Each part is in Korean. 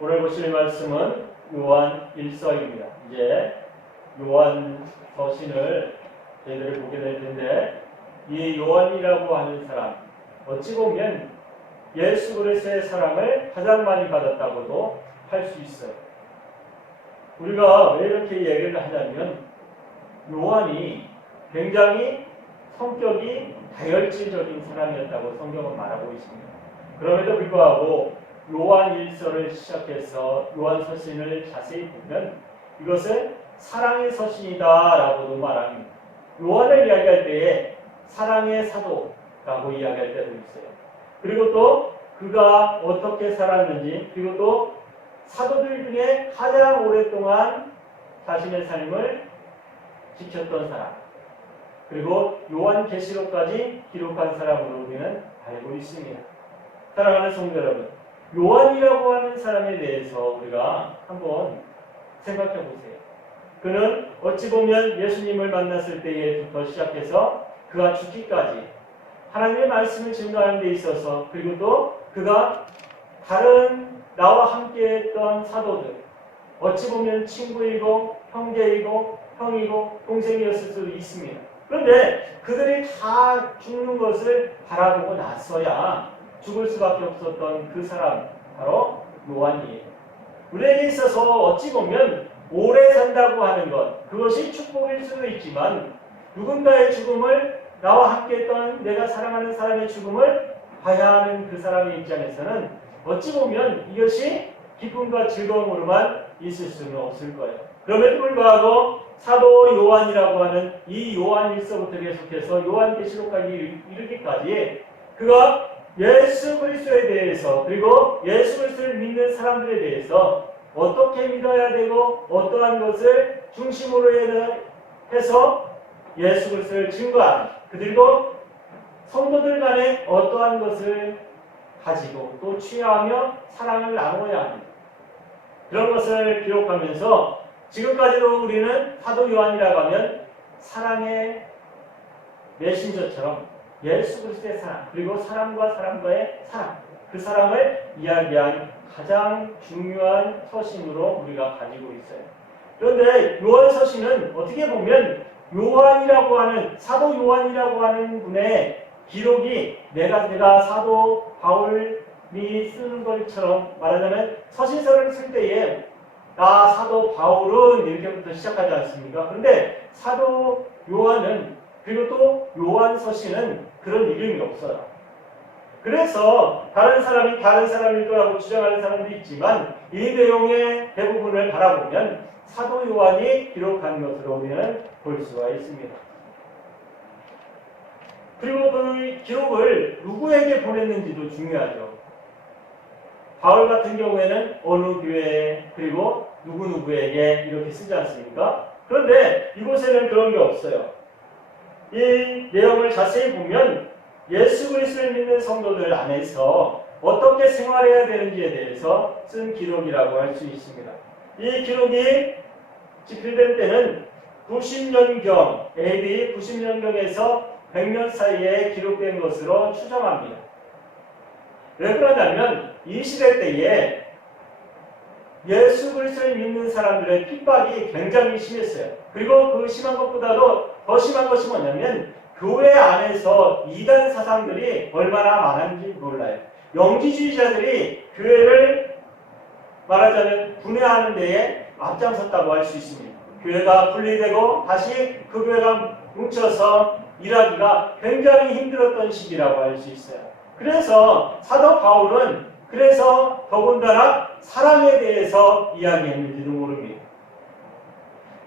오늘 보실 말씀은 요한 1서입니다. 이제 요한 서신을 저희들이 보게 될 텐데, 이 요한이라고 하는 사람, 어찌 보면 예수 그리스도의 사랑을 가장 많이 받았다고도 할 수 있어요. 우리가 왜 이렇게 얘기를 하냐면, 요한이 굉장히 성격이 다혈질적인 사람이었다고 성경은 말하고 있습니다. 그럼에도 불구하고 요한 1서를 시작해서 요한 서신을 자세히 보면 이것은 사랑의 서신이다라고도 말합니다. 요한을 이야기할 때에 사랑의 사도라고 이야기할 때도 있어요. 그리고 또 그가 어떻게 살았는지, 그리고 또 사도들 중에 가장 오랫동안 자신의 삶을 지켰던 사람, 그리고 요한계시록까지 기록한 사람으로 우리는 알고 있습니다. 사랑하는 성도 여러분, 요한이라고 하는 사람에 대해서 우리가 한번 생각해 보세요. 그는 어찌 보면 예수님을 만났을 때부터 시작해서 그가 죽기까지 하나님의 말씀을 증거하는 데 있어서, 그리고 또 그가 다른 나와 함께 했던 사도들, 어찌 보면 친구이고 형제이고 형이고 동생이었을 수도 있습니다. 그런데 그들이 다 죽는 것을 바라보고 나서야 죽을 수밖에 없었던 그 사람, 바로 요한이에요. 우리에게 있어서 어찌 보면 오래 산다고 하는 것, 그것이 축복일 수도 있지만, 누군가의 죽음을, 나와 함께 했던 내가 사랑하는 사람의 죽음을 봐야 하는 그 사람의 입장에서는 어찌 보면 이것이 기쁨과 즐거움으로만 있을 수는 없을 거예요. 그럼에도 불구하고 사도 요한이라고 하는 이 요한 1서부터 계속해서 요한계시록까지 이르기까지 그가 예수 그리스도에 대해서, 그리고 예수 그리스도를 믿는 사람들에 대해서 어떻게 믿어야 되고 어떠한 것을 중심으로 해서 예수 그리스도를 증거하는, 그리고 성도들 간에 어떠한 것을 가지고 또 취하며 사랑을 나누어야 합니다. 그런 것을 기록하면서 지금까지도 우리는 사도 요한이라고 하면 사랑의 메신저처럼 예수 그리스도의 사랑, 그리고 사람과 사람과의 사랑, 그 사랑을 이야기한 가장 중요한 서신으로 우리가 가지고 있어요. 그런데 요한 서신은 어떻게 보면 요한이라고 하는, 사도 요한이라고 하는 분의 기록이 내가 사도 바울이 쓰는 것처럼 말하자면 서신서를 쓸 때에 나 사도 바울은 이렇게부터 시작하지 않습니까? 그런데 사도 요한은, 그리고 또 요한 서신은 그런 이름이 없어요. 그래서 다른 사람이 다른 사람일 거라고 주장하는 사람도 있지만, 이 내용의 대부분을 바라보면 사도 요한이 기록한 것으로 우리는 볼 수가 있습니다. 그리고 그 기록을 누구에게 보냈는지도 중요하죠. 바울 같은 경우에는 어느 교회에, 그리고 누구누구에게 이렇게 쓰지 않습니까? 그런데 이곳에는 그런 게 없어요. 이 내용을 자세히 보면 예수 그리스도를 믿는 성도들 안에서 어떻게 생활해야 되는지에 대해서 쓴 기록이라고 할 수 있습니다. 이 기록이 집필된 때는 90년경, AD 90년경에서 100년 사이에 기록된 것으로 추정합니다. 왜 그러냐면 이 시대 때에 예수 그리스도를 믿는 사람들의 핍박이 굉장히 심했어요. 그리고 그 심한 것보다도 더 심한 것이 뭐냐면 교회 안에서 이단 사상들이 얼마나 많은지 몰라요. 영지주의자들이 교회를 말하자면 분해하는 데에 앞장섰다고 할 수 있습니다. 교회가 분리되고 다시 그 교회가 뭉쳐서 일하기가 굉장히 힘들었던 시기라고 할 수 있어요. 그래서 사도 바울은 그래서 더군다나 사랑에 대해서 이야기했는지도 모릅니다.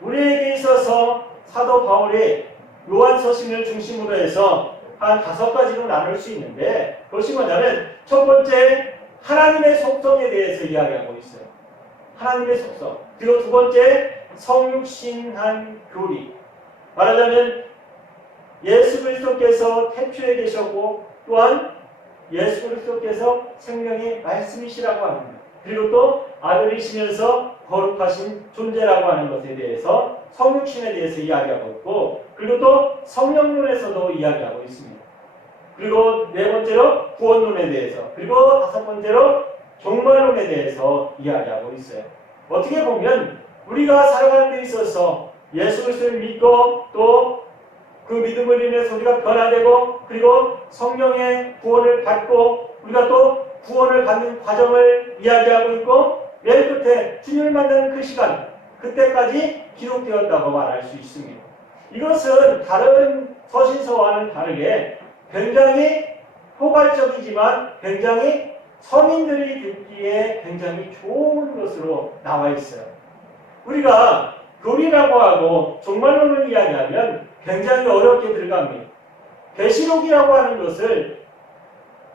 우리에게 있어서 사도 바울이 요한 서신을 중심으로 해서 한 5가지로 나눌 수 있는데, 그것이 뭐냐면 첫 번째, 하나님의 속성에 대해서 이야기하고 있어요. 하나님의 속성. 그리고 두 번째, 성육신한 교리. 말하자면 예수 그리스도께서 태초에 계셨고 또한 예수 그리스도께서 생명의 말씀이시라고 합니다. 그리고 또 아들이시면서 거룩하신 존재라고 하는 것에 대해서 성육신에 대해서 이야기하고 있고, 그리고 또 성령론에서도 이야기하고 있습니다. 그리고 네 번째로 구원론에 대해서, 그리고 다섯 번째로 종말론에 대해서 이야기하고 있어요. 어떻게 보면 우리가 살아가는 데 있어서 예수 그리스도를 믿고 또 그 믿음을 인해서 우리가 변화되고 그리고 성령의 구원을 받고 우리가 또 구원을 받는 과정을 이야기하고 있고 맨 끝에 주님을 만나는 그 시간 그때까지 기록되었다고 말할 수 있습니다. 이것은 다른 서신서와는 다르게 굉장히 포괄적이지만 굉장히 서민들이 듣기에 굉장히 좋은 것으로 나와 있어요. 우리가 교리라고 하고 종말론을 이야기하면 굉장히 어렵게 들어갑니다. 계시록이라고 하는 것을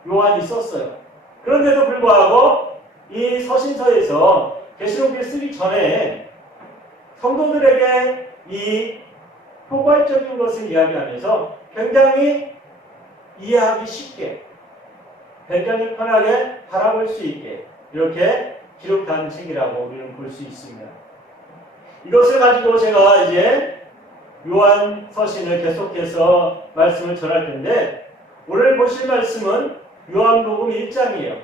요한이 썼어요. 그런데도 불구하고 이 서신서에서 계시록을 쓰기 전에 성도들에게 이 포괄적인 것을 이야기하면서 굉장히 이해하기 쉽게 굉장히 편하게 바라볼 수 있게 이렇게 기록한 책이라고 우리는 볼 수 있습니다. 이것을 가지고 제가 이제 요한 서신을 계속해서 말씀을 전할 텐데 오늘 보실 말씀은 요한복음 1장이에요.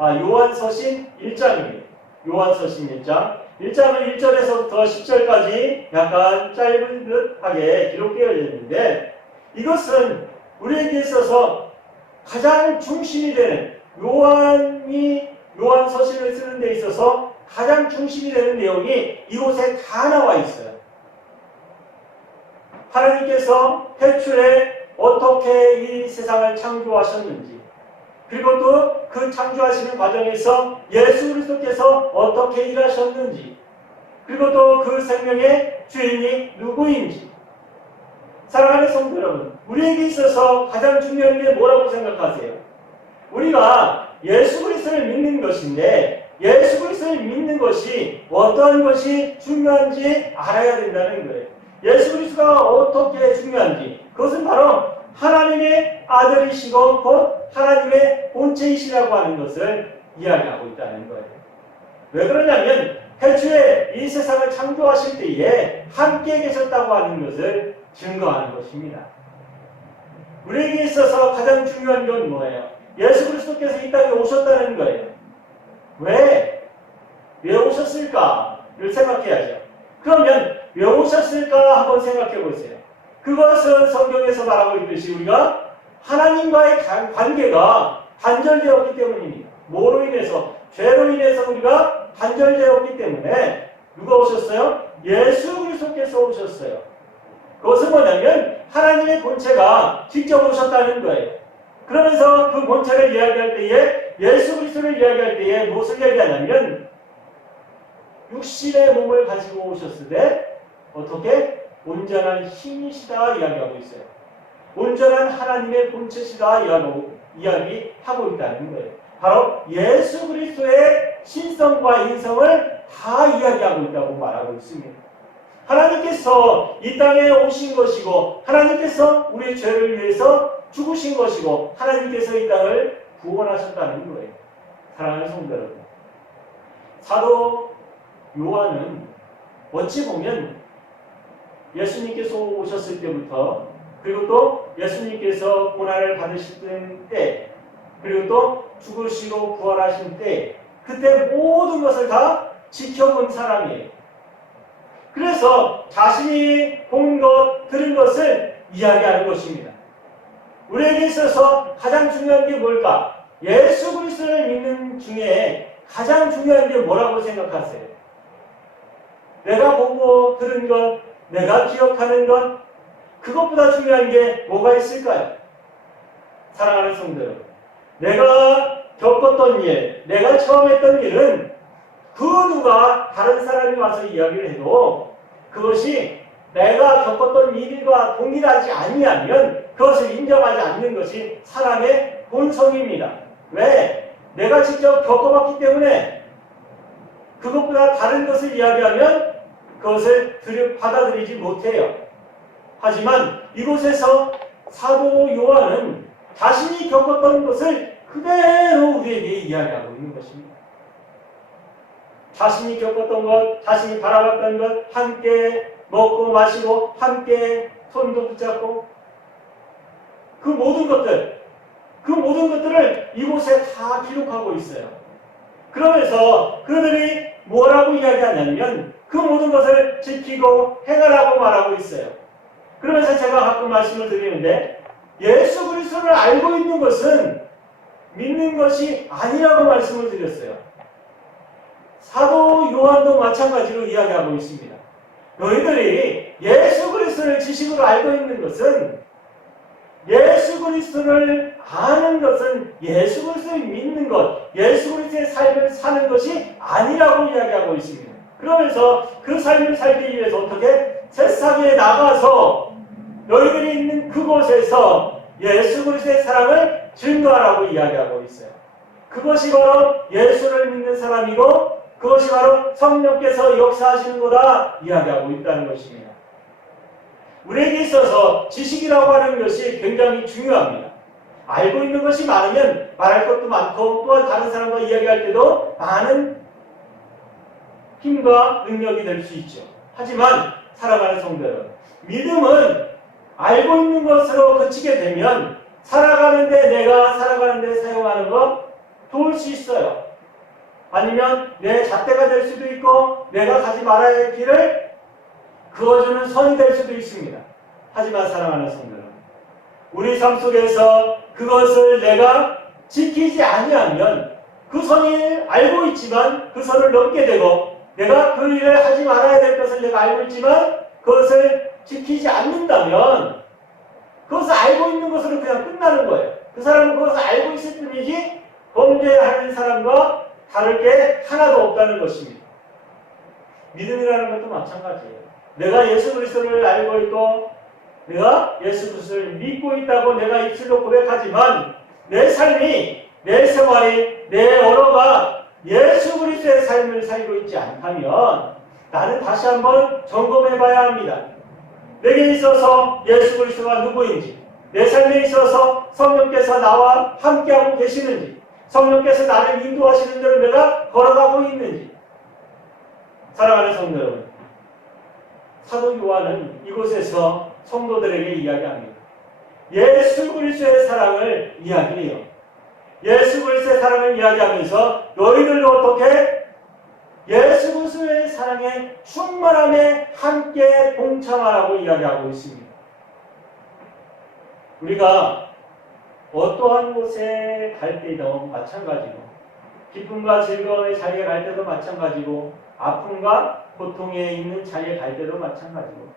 요한 서신 1장입니다. 요한 서신 1장. 1장은 1절에서부터 10절까지 약간 짧은 듯하게 기록되어 있는데 이것은 우리에게 있어서 가장 중심이 되는 요한 서신을 쓰는 데 있어서 가장 중심이 되는 내용이 이곳에 다 나와 있어요. 하나님께서 태초에 어떻게 이 세상을 창조하셨는지 그리고 또 그 창조하시는 과정에서 예수 그리스도께서 어떻게 일하셨는지 그리고 또 그 생명의 주인이 누구인지 사랑하는 성도 여러분 우리에게 있어서 가장 중요한 게 뭐라고 생각하세요? 우리가 예수 그리스도를 믿는 것인데 예수 그리스도를 믿는 것이 어떠한 것이 중요한지 알아야 된다는 거예요. 예수 그리스도가 어떻게 중요한지 그것은 바로 하나님의 아들이시고 곧 하나님의 본체이시라고 하는 것을 이야기하고 있다는 거예요. 왜 그러냐면 태초에 이 세상을 창조하실 때에 함께 계셨다고 하는 것을 증거하는 것입니다. 우리에게 있어서 가장 중요한 건 뭐예요? 예수 그리스도께서 이 땅에 오셨다는 거예요. 왜 오셨을까를 생각해야죠. 그러면 왜 오셨을까 한번 생각해 보세요. 그것은 성경에서 말하고 있듯이 우리가 하나님과의 관계가 단절되었기 때문입니다. 뭐로 인해서? 죄로 인해서 우리가 단절되었기 때문에 누가 오셨어요? 예수 그리스도께서 오셨어요. 그것은 뭐냐면 하나님의 본체가 직접 오셨다는 거예요. 그러면서 그 본체를 이야기할 때에 예수 그리스도를 이야기할 때에 무엇을 이야기하냐면 육신의 몸을 가지고 오셨을 때 어떻게? 온전한 신이시다 이야기하고 있어요. 온전한 하나님의 본체시다 이야기하고 있다는 거예요. 바로 예수 그리스도의 신성과 인성을 다 이야기하고 있다고 말하고 있습니다. 하나님께서 이 땅에 오신 것이고 하나님께서 우리의 죄를 위해서 죽으신 것이고 하나님께서 이 땅을 구원하셨다는 거예요. 사랑하는 성도 여러분, 사도 요한은 어찌 보면 예수님께서 오셨을 때부터 그리고 또 예수님께서 고난을 받으실 때 그리고 또 죽으시고 부활하신 때 그때 모든 것을 다 지켜본 사람이에요. 그래서 자신이 본 것, 들은 것을 이야기하는 것입니다. 우리에게 있어서 가장 중요한 게 뭘까? 예수 그리스도를 믿는 중에 가장 중요한 게 뭐라고 생각하세요? 내가 보고 들은 것, 내가 기억하는 것, 그것보다 중요한 게 뭐가 있을까요? 사랑하는 성도 여러분, 내가 겪었던 일, 내가 처음 했던 일은 그 누가 다른 사람이 와서 이야기를 해도 그것이 내가 겪었던 일과 동일하지 아니하면 그것을 인정하지 않는 것이 사람의 본성입니다. 왜? 내가 직접 겪어봤기 때문에 그것보다 다른 것을 이야기하면 그것을 받아들이지 못해요. 하지만 이곳에서 사도 요한은 자신이 겪었던 것을 그대로 우리에게 이야기하고 있는 것입니다. 자신이 겪었던 것, 자신이 바라봤던 것, 함께 먹고 마시고 함께 손도 붙잡고 그 모든 것들을 이곳에 다 기록하고 있어요. 그러면서 그들이 뭐라고 이야기하냐면 그 모든 것을 지키고 행하라고 말하고 있어요. 그러면서 제가 가끔 말씀을 드리는데 예수 그리스도를 알고 있는 것은 믿는 것이 아니라고 말씀을 드렸어요. 사도 요한도 마찬가지로 이야기하고 있습니다. 너희들이 예수 그리스도를 지식으로 알고 있는 것은 예수 그리스도를 아는 것은 예수 그리스도를 믿는 것, 예수 그리스도의 삶을 사는 것이 아니라고 이야기하고 있습니다. 그러면서 그 삶을 살기 위해서 어떻게 세상에 나가서 너희들이 있는 그곳에서 예수 그리스도의 사랑을 증거하라고 이야기하고 있어요. 그것이 바로 예수를 믿는 사람이고 그것이 바로 성령께서 역사하시는 거다 이야기하고 있다는 것입니다. 우리에게 있어서 지식이라고 하는 것이 굉장히 중요합니다. 알고 있는 것이 많으면 말할 것도 많고 또한 다른 사람과 이야기할 때도 많은 힘과 능력이 될 수 있죠. 하지만 살아가는 성도는 믿음은 알고 있는 것으로 그치게 되면 살아가는데 내가 살아가는데 사용하는 것 도울 수 있어요. 아니면 내 잣대가 될 수도 있고 내가 가지 말아야 할 길을 그어주는 선이 될 수도 있습니다. 하지만 사랑하는 성도는 우리 삶 속에서 그것을 내가 지키지 아니하면 그 선을 알고 있지만 그 선을 넘게 되고 내가 그 일을 하지 말아야 될 것을 내가 알고 있지만 그것을 지키지 않는다면 그것을 알고 있는 것으로 그냥 끝나는 거예요. 그 사람은 그것을 알고 있을 뿐이지 범죄하는 사람과 다를 게 하나도 없다는 것입니다. 믿음이라는 것도 마찬가지예요. 내가 예수 그리스도를 알고 있고 내가 예수 그리스도를 믿고 있다고 내가 입술로 고백하지만 내 삶이, 내 생활이, 내 언어가 예수 그리스도의 삶을 살고 있지 않다면 나는 다시 한번 점검해 봐야 합니다. 내게 있어서 예수 그리스도가 누구인지, 내 삶에 있어서 성령께서 나와 함께하고 계시는지, 성령께서 나를 인도하시는 대로 내가 걸어가고 있는지. 사랑하는 성도 여러분, 사도 요한은 이곳에서 성도들에게 이야기합니다. 예수 그리스도의 사랑을 이야기해요. 예수 그리스도의 사랑을 이야기하면서 너희들도 어떻게 예수 그리스도의 사랑의 충만함에 함께 동참하라고 이야기하고 있습니다. 우리가 어떠한 곳에 갈 때도 마찬가지고 기쁨과 즐거움의 자리에 갈 때도 마찬가지고 아픔과 고통에 있는 자리에 갈 때도 마찬가지고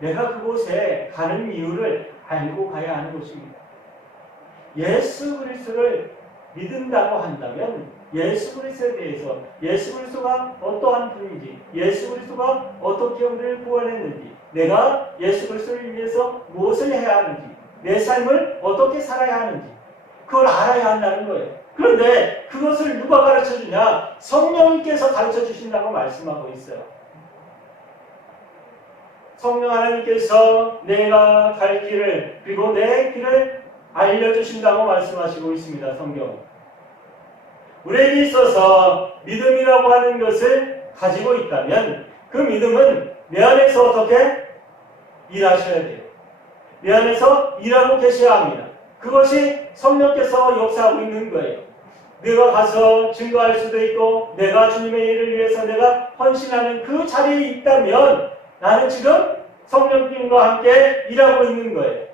내가 그곳에 가는 이유를 알고 가야 하는 것입니다. 예수 그리스도를 믿는다고 한다면 예수 그리스도에 대해서 예수 그리스도가 어떠한 분인지 예수 그리스도가 어떻게 우리를 구원했는지 내가 예수 그리스도를 위해서 무엇을 해야 하는지 내 삶을 어떻게 살아야 하는지 그걸 알아야 한다는 거예요. 그런데 그것을 누가 가르쳐주냐? 성령님께서 가르쳐주신다고 말씀하고 있어요. 성령 하나님께서 내가 갈 길을 그리고 내 길을 알려주신다고 말씀하시고 있습니다. 성경. 우리에게 있어서 믿음이라고 하는 것을 가지고 있다면 그 믿음은 내 안에서 어떻게 일하셔야 돼요. 내 안에서 일하고 계셔야 합니다. 그것이 성령께서 역사하고 있는 거예요. 내가 가서 증거할 수도 있고 내가 주님의 일을 위해서 내가 헌신하는 그 자리에 있다면 나는 지금 성령님과 함께 일하고 있는 거예요.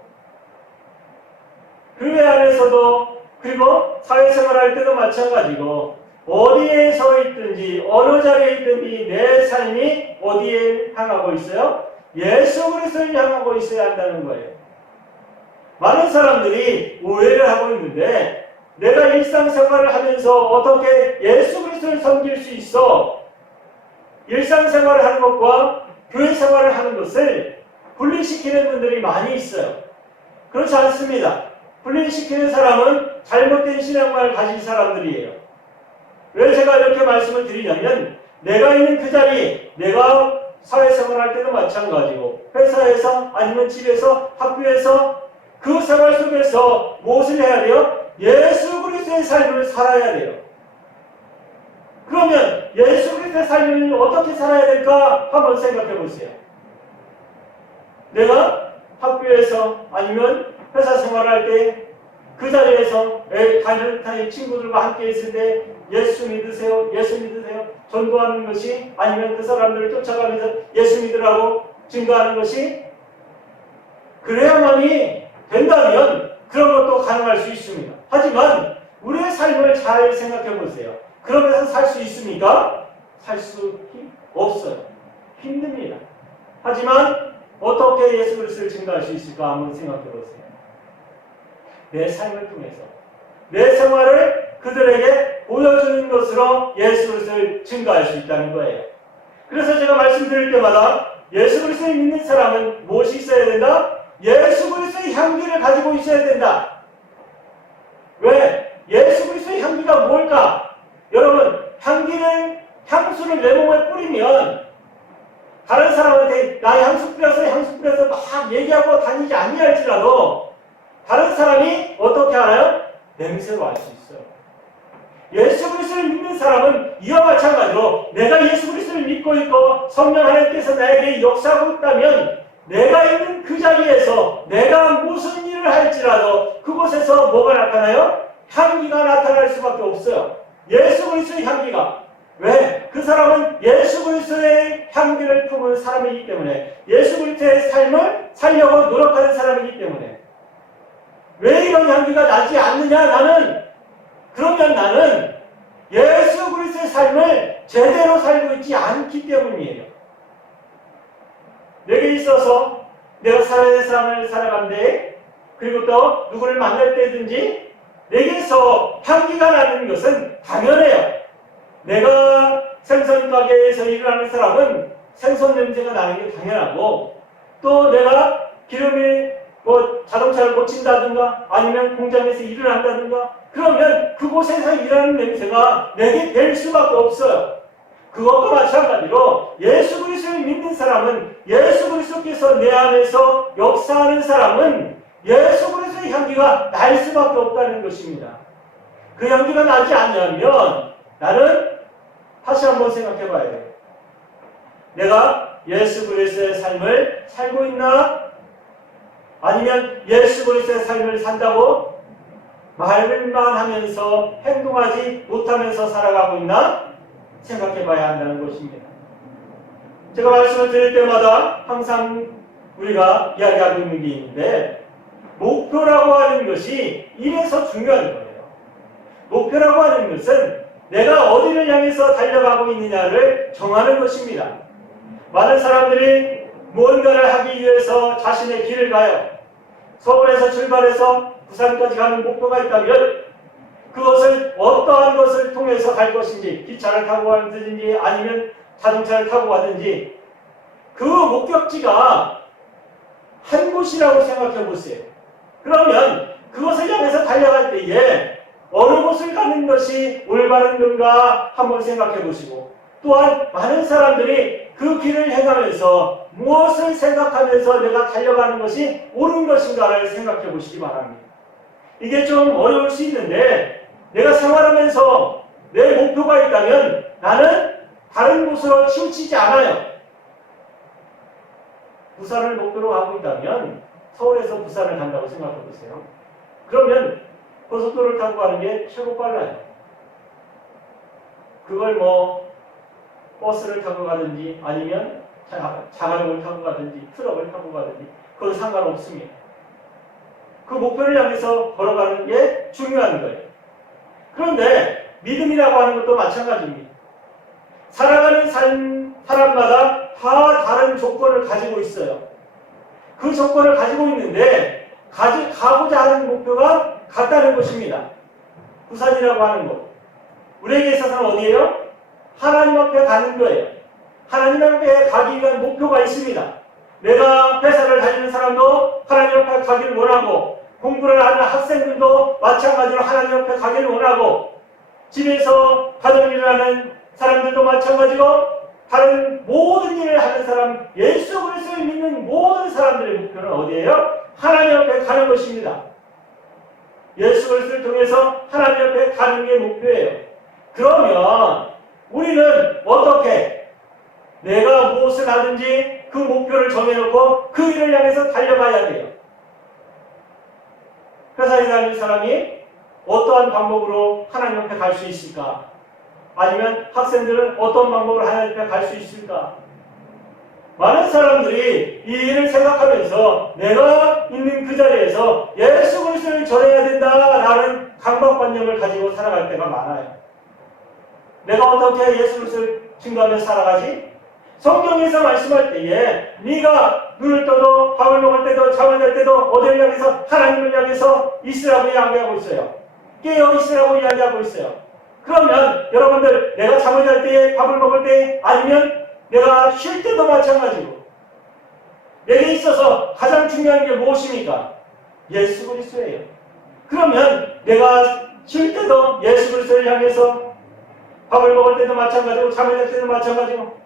교회 안에서도 그리고 사회생활 할 때도 마찬가지고 어디에 서 있든지 어느 자리에 있든지 내 삶이 어디에 향하고 있어요? 예수 그리스도를 향하고 있어야 한다는 거예요. 많은 사람들이 오해를 하고 있는데 내가 일상생활을 하면서 어떻게 예수 그리스도를 섬길 수 있어? 일상생활을 하는 것과 교회 생활을 하는 것을 분리시키는 분들이 많이 있어요. 그렇지 않습니다. 분리시키는 사람은 잘못된 신앙관을 가진 사람들이에요. 왜 제가 이렇게 말씀을 드리냐면 내가 있는 그 자리, 내가 사회생활 할 때도 마찬가지고 회사에서 아니면 집에서 학교에서 그 생활 속에서 무엇을 해야 돼요? 예수 그리스도의 삶을 살아야 돼요. 그러면 예수 그리스도의 삶을 어떻게 살아야 될까 한번 생각해 보세요. 내가 학교에서 아니면 회사 생활할 때 그 자리에서 다른 친구들과 함께 있을 때 예수 믿으세요, 예수 믿으세요 전도하는 것이, 아니면 그 사람들을 쫓아가면서 예수 믿으라고 증거하는 것이, 그래야만이 된다면 그런 것도 가능할 수 있습니다. 하지만 우리의 삶을 잘 생각해 보세요. 그러면서 살 수 있습니까? 살 수 없어요. 힘듭니다. 하지만 어떻게 예수 그리스도를 증거할 수 있을까 한번 생각해 보세요. 내 삶을 통해서 내 생활을 그들에게 보여주는 것으로 예수 그리스도를 증거할 수 있다는 거예요. 그래서 제가 말씀드릴 때마다 예수 그리스도를 믿는 사람은 무엇이 있어야 된다? 예수 그리스도의 향기를 가지고 있어야 된다. 왜? 예수 그리스도의 향기가 뭘까? 여러분, 향수를 내 몸에 뿌리면 다른 사람한테 나 향수 뿌려서 막 얘기하고 다니지 아니할지라도 다른 사람이 어떻게 알아요? 냄새로 알 수 있어요. 예수 그리스도를 믿는 사람은 이와 마찬가지로 내가 예수 그리스도를 믿고 있고 성령 하나님께서 나에게 역사하고 있다면 내가 있는 그 자리에서 내가 무슨 일을 할지라도 그곳에서 뭐가 나타나요? 향기가 나타날 수밖에 없어요. 예수 그리스도의 향기가. 왜? 그 사람은 예수 그리스도의 향기를 품은 사람이기 때문에, 예수 그리스도의 삶을 살려고 노력하는 사람이기 때문에. 왜 이런 향기가 나지 않느냐? 그러면 나는 예수 그리스도의 삶을 제대로 살고 있지 않기 때문이에요. 내게 있어서 내가 살아야 할 삶을 살아간데, 그리고 또 누구를 만날 때든지 내게서 향기가 나는 것은 당연해요. 내가 생선 가게에서 일을 하는 사람은 생선 냄새가 나는 게 당연하고, 또 내가 기름이 자동차를 고친다든가 아니면 공장에서 일을 한다든가 그러면 그곳에서 일하는 냄새가 내게 될 수밖에 없어요. 그것과 마찬가지로 예수 그리스도를 믿는 사람은, 예수 그리스도께서 내 안에서 역사하는 사람은 예수 그리스도의 향기가 날 수밖에 없다는 것입니다. 그 향기가 나지 않으면 나는 다시 한번 생각해 봐야 돼요. 내가 예수 그리스도의 삶을 살고 있나? 아니면 예수 그리스도의 삶을 산다고 말만 하면서 행동하지 못하면서 살아가고 있나? 생각해 봐야 한다는 것입니다. 제가 말씀을 드릴 때마다 항상 우리가 이야기하고 있는 게 있는데, 목표라고 하는 것이 이래서 중요한 거예요. 목표라고 하는 것은 내가 어디를 향해서 달려가고 있느냐를 정하는 것입니다. 많은 사람들이 무언가를 하기 위해서 자신의 길을 가요. 서울에서 출발해서 부산까지 가는 목표가 있다면 그것을 어떠한 것을 통해서 갈 것인지, 기차를 타고 가든지 아니면 자동차를 타고 가든지 그 목적지가 한 곳이라고 생각해 보세요. 그러면 그것을 향해서 달려갈 때에 어느 곳을 가는 것이 올바른 건가 한번 생각해 보시고, 또한 많은 사람들이 그 길을 행하면서 무엇을 생각하면서 내가 달려가는 것이 옳은 것인가를 생각해 보시기 바랍니다. 이게 좀 어려울 수 있는데, 내가 생활하면서 내 목표가 있다면 나는 다른 곳으로 치우치지 않아요. 부산을 목표로 하고 있다면 서울에서 부산을 간다고 생각해 보세요. 그러면 고속도로를 타고 가는 게 최고 빨라요. 그걸 버스를 타고 가든지 아니면 자가용을 타고 가든지 트럭을 타고 가든지 그건 상관없습니다. 그 목표를 향해서 걸어가는 게 중요한 거예요. 그런데 믿음이라고 하는 것도 마찬가지입니다. 살아가는 사람마다 다 다른 조건을 가지고 있어요. 그 조건을 가지고 있는데 가고자 하는 목표가 같다는 것입니다. 부산이라고 하는 것. 우리에게 있어서는 어디예요? 하나님 앞에 가는 거예요. 하나님 앞에 가기 위한 목표가 있습니다. 내가 회사를 다니는 사람도 하나님 앞에 가기를 원하고, 공부를 하는 학생들도 마찬가지로 하나님 앞에 가기를 원하고, 집에서 가정일을 하는 사람들도 마찬가지로 다른 모든 일을 하는 사람, 예수 그리스도를 믿는 모든 사람들의 목표는 어디예요? 하나님 앞에 가는 것입니다. 예수 그리스도를 통해서 하나님 앞에 가는 게 목표예요. 그러면 우리는 어떻게 내가 무엇을 하든지 그 목표를 정해놓고 그 일을 향해서 달려가야 돼요. 회사에 다니는 사람이 어떠한 방법으로 하나님 앞에 갈 수 있을까? 아니면 학생들은 어떤 방법으로 하나님 앞에 갈 수 있을까? 많은 사람들이 이 일을 생각하면서 내가 있는 그 자리에서 예수 그리스도를 전해야 된다라는 강박관념을 가지고 살아갈 때가 많아요. 내가 어떻게 예수 그리스도를 증거하며 살아가지? 성경에서 말씀할 때에 네가 눈을 떠도 밥을 먹을 때도 잠을 잘 때도 어디를 향해서 하나님을 향해서 있으라고 이야기하고 있어요. 깨어 있으라고 이야기하고 있어요. 그러면 여러분들 내가 잠을 잘 때에 밥을 먹을 때 아니면 내가 쉴 때도 마찬가지고 내게 있어서 가장 중요한 게 무엇입니까? 예수 그리스도예요. 그러면 내가 쉴 때도 예수 그리스도를 향해서 밥을 먹을 때도 마찬가지고 잠을 잘 때도 마찬가지고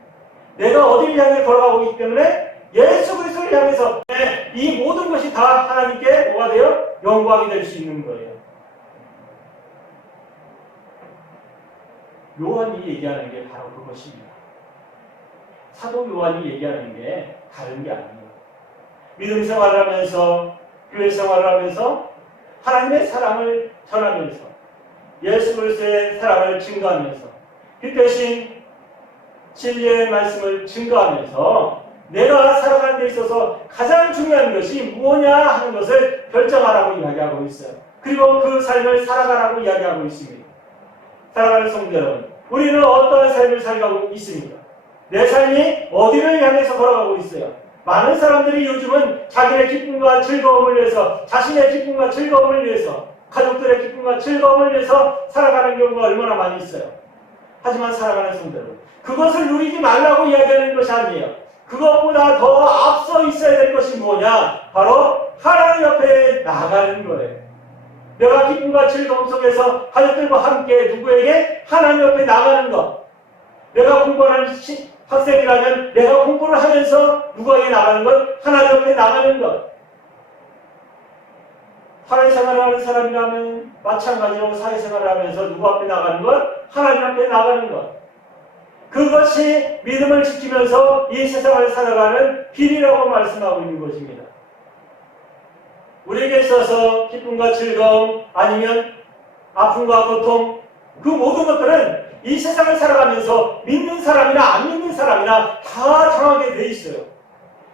내가 어디를 향해 걸어가고 있기 때문에 예수 그리스도를 향해서 이 모든 것이 다 하나님께 뭐가 돼요? 영광이 될 수 있는 거예요. 요한이 얘기하는 게 바로 그것입니다. 사도 요한이 얘기하는 게 다른 게 아니에요. 믿음 생활을 하면서 교회 생활을 하면서 하나님의 사랑을 전하면서 예수 그리스도의 사랑을 증거하면서 그 대신 진리의 말씀을 증거하면서 내가 살아가는 데 있어서 가장 중요한 것이 뭐냐 하는 것을 결정하라고 이야기하고 있어요. 그리고 그 삶을 살아가라고 이야기하고 있습니다. 사랑하는 성도 여러분, 우리는 어떠한 삶을 살아가고 있습니까? 내 삶이 어디를 향해서 걸어가고 있어요? 많은 사람들이 요즘은 자기의 기쁨과 즐거움을 위해서, 자신의 기쁨과 즐거움을 위해서, 가족들의 기쁨과 즐거움을 위해서 살아가는 경우가 얼마나 많이 있어요. 하지만 사랑하는 성도 여러분, 그것을 누리지 말라고 이야기하는 것이 아니에요. 그것보다 더 앞서 있어야 될 것이 뭐냐? 바로 하나님 앞에 나가는 거예요. 내가 기쁨과 즐거움 속에서 가족들과 함께 누구에게? 하나님 앞에 나가는 것. 내가 공부하는 학생이라면 내가 공부를 하면서 누구에게 나가는 것? 하나님 앞에 나가는 것. 사회생활을 하는 사람이라면 마찬가지로 사회생활을 하면서 누구 앞에 나가는 것? 하나님 앞에 나가는 것. 그것이 믿음을 지키면서 이 세상을 살아가는 길이라고 말씀하고 있는 것입니다. 우리에게 있어서 기쁨과 즐거움 아니면 아픔과 고통 그 모든 것들은 이 세상을 살아가면서 믿는 사람이나 안 믿는 사람이나 다 당하게 돼 있어요.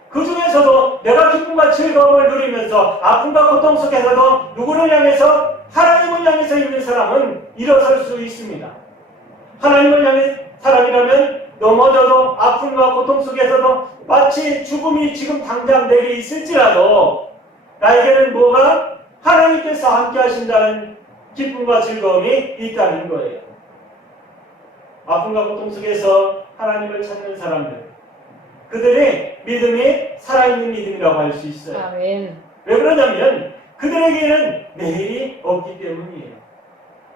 그 중에서도 내가 기쁨과 즐거움을 누리면서 아픔과 고통 속에서도 누구를 향해서? 하나님을 향해서 있는 사람은 일어설 수 있습니다. 하나님을 향해 사람이라면 넘어져도 아픔과 고통 속에서도 마치 죽음이 지금 당장 내게 있을지라도 나에게는 뭐가? 하나님께서 함께 하신다는 기쁨과 즐거움이 있다는 거예요. 아픔과 고통 속에서 하나님을 찾는 사람들, 그들의 믿음이 살아있는 믿음이라고 할 수 있어요. 아멘. 왜 그러냐면 그들에게는 내일이 없기 때문이에요.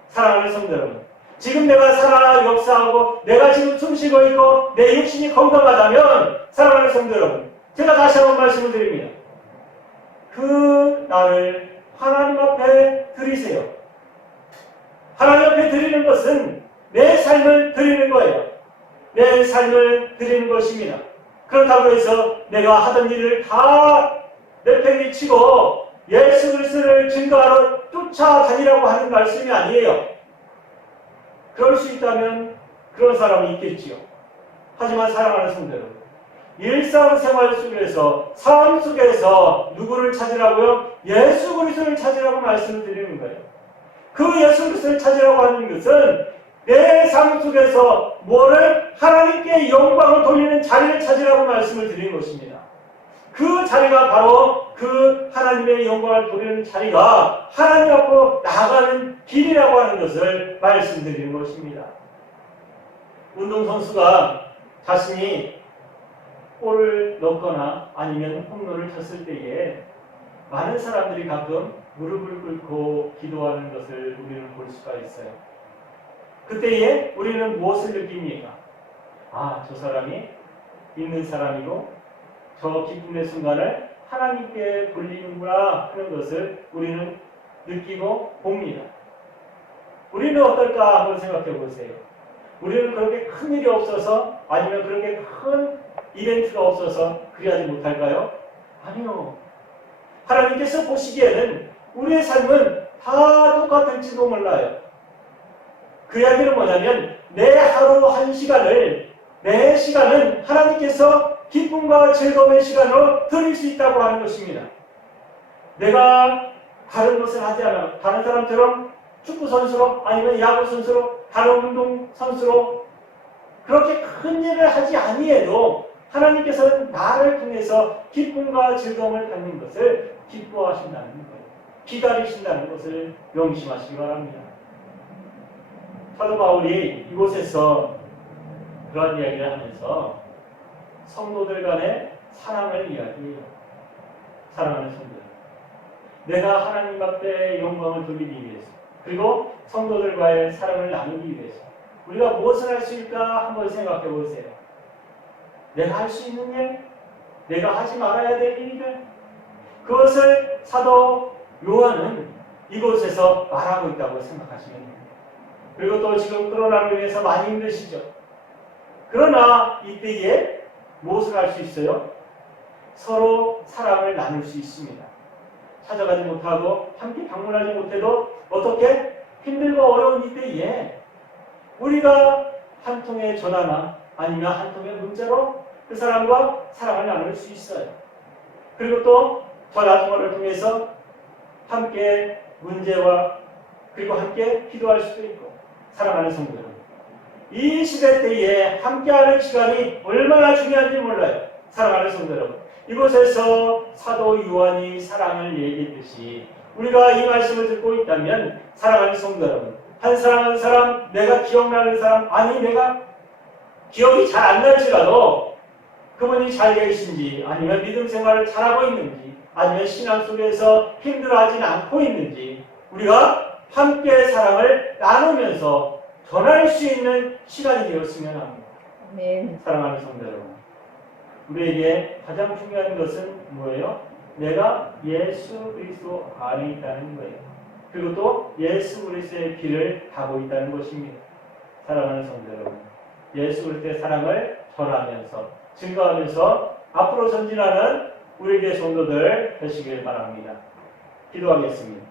사랑하는 성도 여러분, 지금 내가 살아 역사하고 내가 지금 숨쉬고 있고 내 육신이 건강하다면 사랑하는 성도 여러분, 제가 다시 한번 말씀을 드립니다. 그 나를 하나님 앞에 드리세요. 하나님 앞에 드리는 것은 내 삶을 드리는 거예요. 내 삶을 드리는 것입니다. 그렇다고 해서 내가 하던 일을 다 내팽개치고 예수 그리스도를 증거하러 쫓아다니라고 하는 말씀이 아니에요. 그럴 수 있다면 그런 사람이 있겠지요. 하지만 사랑하는 성도 여러분, 일상생활 속에서 삶 속에서 누구를 찾으라고요? 예수 그리스도를 찾으라고 말씀을 드리는 거예요. 그 예수 그리스도를 찾으라고 하는 것은 내 삶 속에서 뭐를? 하나님께 영광을 돌리는 자리를 찾으라고 말씀을 드리는 것입니다. 그 자리가 바로 그 하나님의 영광을 돌리는 자리가 하나님 앞으로 나아가는 길이라고 하는 것을 말씀드리는 것입니다. 운동선수가 자신이 골을 넣거나 아니면 홈런을 쳤을 때에 많은 사람들이 가끔 무릎을 꿇고 기도하는 것을 우리는 볼 수가 있어요. 그때에 우리는 무엇을 느낍니까? 아, 저 사람이 믿는 사람이고 저 기쁨의 순간을 하나님께 돌리는구나 하는 것을 우리는 느끼고 봅니다. 우리는 어떨까 한번 생각해 보세요. 우리는 그렇게 큰 일이 없어서 아니면 그렇게 큰 이벤트가 없어서 그리하지 못할까요? 아니요. 하나님께서 보시기에는 우리의 삶은 다 똑같을지도 몰라요. 그 이야기는 뭐냐면 내 하루 한 시간을 내 시간은 하나님께서 기쁨과 즐거움의 시간으로 드릴 수 있다고 하는 것입니다. 내가 다른 것을 하지 않아 다른 사람처럼 축구 선수로 아니면 야구 선수로 다른 운동 선수로 그렇게 큰 일을 하지 아니해도 하나님께서는 나를 통해서 기쁨과 즐거움을 갖는 것을 기뻐하신다는 거예요. 기다리신다는 것을 명심하시기 바랍니다. 사도 바울이 이곳에서 그런 이야기를 하면서 성도들 간의 사랑을 이야기해요. 사랑하는 성도들. 내가 하나님 앞에 영광을 돌리기 위해서 그리고 성도들과의 사랑을 나누기 위해서 우리가 무엇을 할 수 있을까 한번 생각해 보세요. 내가 할 수 있는 일, 내가 하지 말아야 될 일들 그것을 사도 요한은 이곳에서 말하고 있다고 생각하시면 됩니다. 그리고 또 지금 코로나로 인해서 많이 힘드시죠. 그러나 이때에 무엇을 할 수 있어요? 서로 사랑을 나눌 수 있습니다. 찾아가지 못하고 함께 방문하지 못해도 어떻게 힘들고 어려운 이때에 우리가 한 통의 전화나 아니면 한 통의 문자로 그 사람과 사랑을 나눌 수 있어요. 그리고 또 전화통화를 통해서 함께 문제와 그리고 함께 기도할 수도 있고 사랑하는 성도들 이 시대 때에 함께하는 시간이 얼마나 중요한지 몰라요. 사랑하는 성도 여러분 이곳에서 사도 요한이 사랑을 얘기했듯이 우리가 이 말씀을 듣고 있다면 사랑하는 성도 여러분 한 사람 한 사람 내가 기억나는 사람 아니 내가 기억이 잘 안 날지라도 그분이 잘 계신지 아니면 믿음 생활을 잘하고 있는지 아니면 신앙 속에서 힘들어하진 않고 있는지 우리가 함께 사랑을 나누면서 전할 수 있는 시간이 되었으면 합니다. 네. 사랑하는 성도 여러분 우리에게 가장 중요한 것은 뭐예요? 내가 예수 그리스도 안에 있다는 거예요. 그리고 또 예수 그리스도의 길을 가고 있다는 것입니다. 사랑하는 성도 여러분 예수 그리스도의 사랑을 전하면서 증거하면서 앞으로 전진하는 우리 교회 성도들 되시길 바랍니다. 기도하겠습니다.